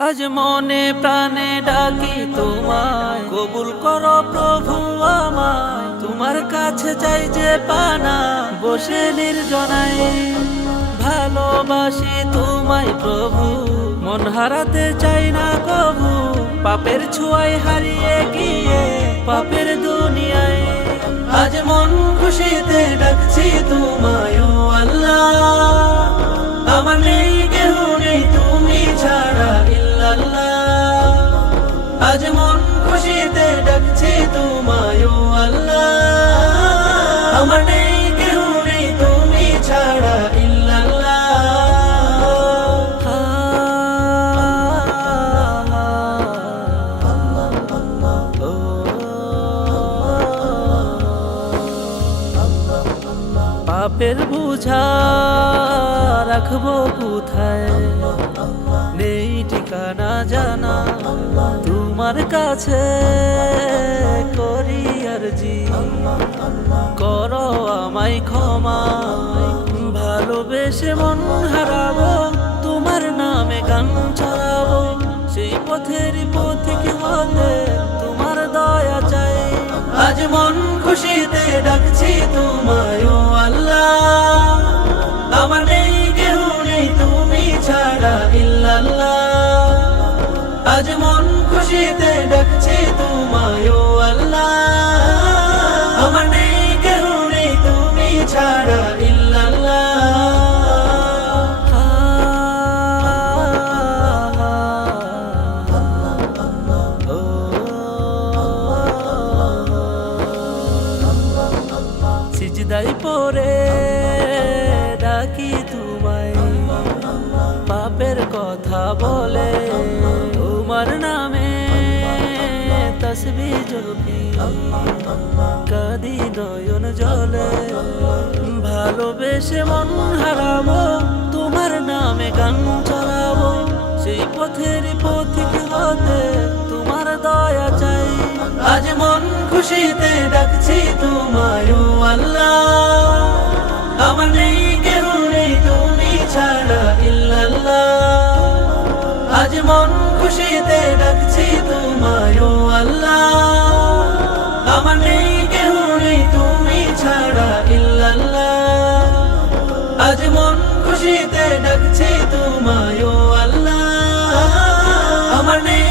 আজ মনে প্রাণে ডাকি তোমায়, কবুল করো প্রভু আমায়। তোমার কাছে চাই যে পানা, বসে নির্জনায় ভালোবাসি তোমায় প্রভু। মন হারাতে চাই না কবু, পাপের ছোঁয়ায় হারিয়ে গিয়ে পাপের দুনিয়ায়। আজ মন খুশিতে ডাকছি তোমায় ও আল্লাহ। আমার নেই কেহ নেই তুমি ছাড়া ইল্লাল্লাহ। আজ মন খুশিতে ডাকছি তোমায় ও আল্লাহ। আমার নেই কেহ নেই তুমি ছাড়া ইল্লাল্লাহ। পাপের বুঝা রাখবো কোথায়, নেই ঠিকানা জানা। তোমার কাছে করি আরজি, করো আমায় ক্ষমা। ভালোবেসে মন হারাবো, তোমার নামে গান ছড়াবো। সেই পথের পথিক হতে তোমার দয়া চাই। আজ মন খুশিতে ডাকছি তোমায় ও আল্লাহ। আমার নেই কেহ নেই তুমি ছাড়া ইল্লাল্লাহ। আজ মন খুশিতে ডাকছি তোমায় ও আল্লাহ। আমার নেই কেহ নেই তুমি ছাড়া ইল্লাল্লাহ। সিজদাই পড়ে ডাকি তোমায়, পাপের কথা বলে তোমার নামে তসবিহ জপি। কাঁদি নয়ন জলে, ভালোবেসে মন হারাবো, তোমার নামে গান চড়াবো। সেই পথের পথিক হতে তোমার দয়া চাই। আজ মন খুশিতে ডাকছি তোমায় ও আল্লাহ। আমার নেই কেহ নেই তুমি ছাড়া ইল্লাল্লাহ। আজ মন খুশিতে ডাকছি তোমায় ও আল্লাহ। আমার নেই কেহ নেই তুমি ছাড়া ইল্লাল্লাহ। আজ মন খুশিতে ডাকছি তোমায় ও আল্লাহ। আমার নেই